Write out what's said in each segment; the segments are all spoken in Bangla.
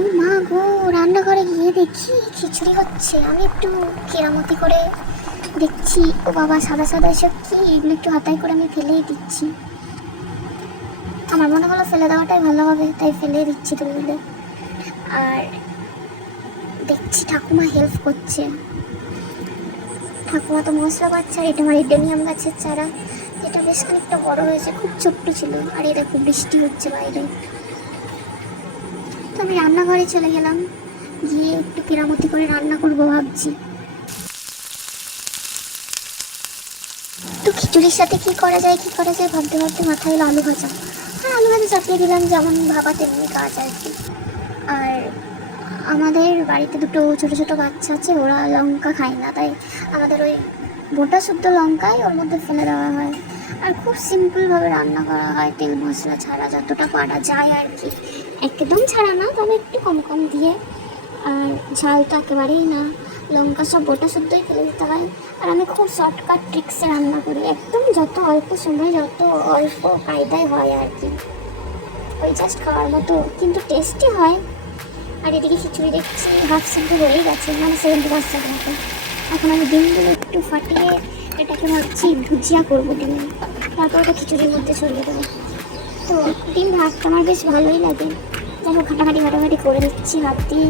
ও মা গো, রান্নাঘরে গিয়ে দেখি খিচুড়ি হচ্ছে। আমি একটু কেরামতি করে দেখছি, ও বাবা সাদা সাদা এসব কি, এগুলো একটু হাতায় করে আমি ফেলেই দিচ্ছি। আমার মনে হলো ফেলে দেওয়াটাই ভালো হবে, তাই ফেলে দিচ্ছি তুলে। আর দেখছি ঠাকুমা হেল্প করছে। ঠাকুমা তো মশলা বাচ্চা। এটা আমার ইডেনিয়াম গাছের চারা, এটা বেশ খানিকটা বড় হয়েছে, খুব ছোট্ট ছিল। আর এটা খুব বৃষ্টি হচ্ছে বাইরে, তো আমি রান্নাঘরে চলে গেলাম, গিয়ে একটু কেরামতি করে রান্না করবো ভাবছি। তো খিচুড়ির সাথে কি করা যায় ভাবতে ভাবতে মাথায় এলো আলু ভাজা। আর আলু ভাজা চাপিয়ে দিলাম, যেমন ভাবা তেমনি কাজ আর কি। আর আমাদের বাড়িতে দুটো ছোটো ছোটো বাচ্চা আছে, ওরা লঙ্কা খায় না, তাই আমাদের ওই গোটা শুদ্ধ লঙ্কাই ওর মধ্যে ফেলে দেওয়া হয়। আর খুব সিম্পলভাবে রান্না করা হয়, তেল মশলা ছাড়া যতটা পারা যায় আর কি। একদম ছাড়া না, তবে একটু কম কম দিয়ে। আর ঝাল তো একেবারেই না, লঙ্কা সব গোটা শুদ্ধই ফেলে দিতে হয়। আর আমি খুব শর্টকাট ট্রিক্সে রান্না করি, একদম যত অল্প সময় যত অল্প কায়দায় হয় আর কি। ওই জাস্ট খাওয়ার মতো, কিন্তু টেস্টি হয়। আর এদিকে খিচুড়ি দেখছি হাফ সিদ্ধ হয়েই গেছে, মানে 70% মতো। এখন আমি ডিমগুলো একটু ফাটিয়ে এটাকে ভাবছি ভুজিয়া করবো ডিমের, তারপর ওটা খিচুড়ির মধ্যে ছড়িয়ে দেবো। তো ডিম ভাতটা আমার বেশ ভালোই লাগে। যাই হোক, ঘাটাঘাটি করে দিচ্ছি হাত দিয়ে।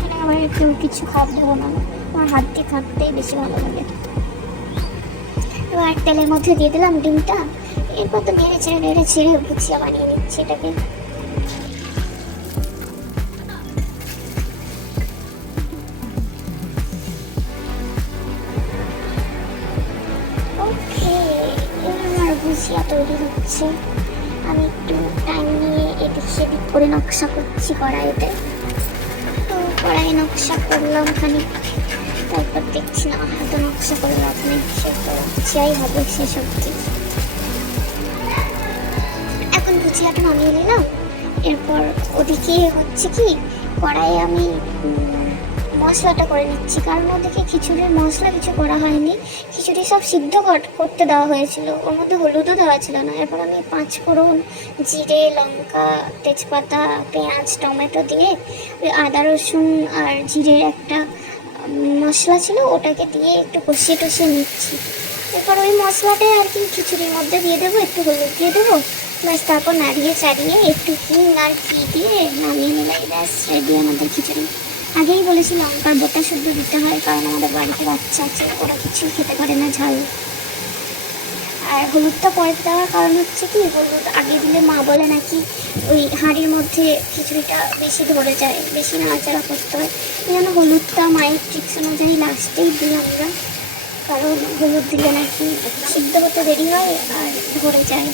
মানে আমার একটু কিছু খাওয়া দেবো না, আমার হাত দিয়ে খাটতেই বেশি ভালো লাগে। এবার তেলের মধ্যে দিয়ে দিলাম ডিমটা। এরপর তো নেড়ে ছেড়ে ভুজিয়া বানিয়ে নিচ্ছি এটাকে। ওকে, আমার ভুজিয়া তৈরি হচ্ছে। আমি একটু টাইম নিয়ে এদিক সেদিক করে নকশা করছি কড়াইতে। তো কড়াই নকশা করলাম খানিক, তারপর দেখছি না এত নকশা করে লাভ নেই, সে তো চাই হবে সে সবজি। এখন ভুজিয়াটা নামিয়ে নিলাম। এরপর ওদিকে হচ্ছে কি, কড়াইয়ে আমি মশলাটা করে নিচ্ছি, কারণ ওদিকে খিচুড়ির মশলা কিছু করা হয়নি। খিচুড়ি সব সিদ্ধ করতে দেওয়া হয়েছিল, ওর মধ্যে হলুদও দেওয়া ছিল না। এরপর আমি 5 ফোড়ন, জিরে, লঙ্কা, তেজপাতা, পেঁয়াজ, টমেটো দিয়ে ওই আদা রসুন আর জিরের একটা মশলা ছিল, ওটাকে দিয়ে একটু কষিয়ে নিচ্ছি। এরপর ওই মশলাটাই আর কি খিচুড়ির মধ্যে দিয়ে দেবো, একটু হলুদ দিয়ে দেবো, ব্যাস। তারপর নাড়িয়ে চাড়িয়ে একটু হিং আর ঘি দিয়ে নামিয়ে নিলেই ব্যাস রেডি আমাদের খিচুড়ি। আগেই বলেছি লঙ্কার বোটা শুদ্ধ দিতে হয়, কারণ আমাদের বাড়িতে বাচ্চা আছে, ওরা কিছুই খেতে পারে না ঝাল। আর হলুদটা পরে দেওয়ার কারণ হচ্ছে কি, হলুদ আগে দিলে মা বলে নাকি ওই হাঁড়ির মধ্যে খিচুড়িটা বেশি ধরে যায়, বেশি নাড়াচাড়া করতে হয়। এই জন্য হলুদটা মায়ের ট্রিক্স অনুযায়ী লাস্টেই দিই আমরা, কারণ হলুদ দিলে নাকি সিদ্ধ হতে দেরি হয় আর ধরে যায়।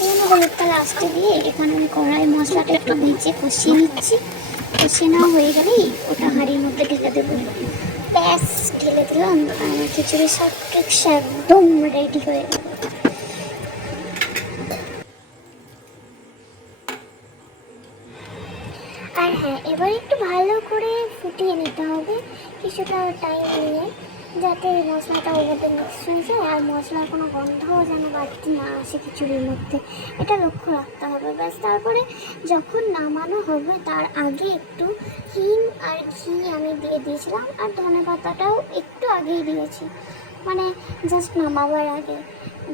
এই জন্য হলুদটা লাস্টে দিয়ে এখানে আমি কড়াই মশলাটা একটু ভেজে কষিয়ে নিচ্ছি। কষিয়ে নেওয়া হয়ে গেলেই ওটা হাঁড়ির মধ্যে ঢেলে দেবো, ব্যাস ঢেলে দিলাম। আর খিচুড়ির সব ট্রিক্স একদম রেডি হয়ে গেল। আর হ্যাঁ, এবার একটু ভালো করে ফুটিয়ে নিতে হবে কিছুটা টাইম নিয়ে, যাতে মশলাটা ওর মধ্যে মিক্স হয়ে যায় আর মশলার কোনো গন্ধও যেন বাড়তি না আসে খিচুড়ির মধ্যে, এটা লক্ষ্য রাখতে হবে। ব্যাস তারপরে যখন নামানো হবে তার আগে একটু হিং আর ঘি আমি দিয়ে দিয়েছিলাম, আর ধনে পাতাটাও একটু আগেই দিয়েছি, মানে জাস্ট নামাবার আগে,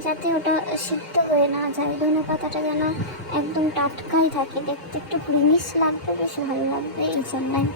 যাতে ওটা সিদ্ধ হয়ে না যায়। ধনে পাতাটা যেন একদম টাটকাই থাকে, দেখতে একটু গ্রিনিশ লাগবে, বেশ ভালো লাগবে এই জন্যই।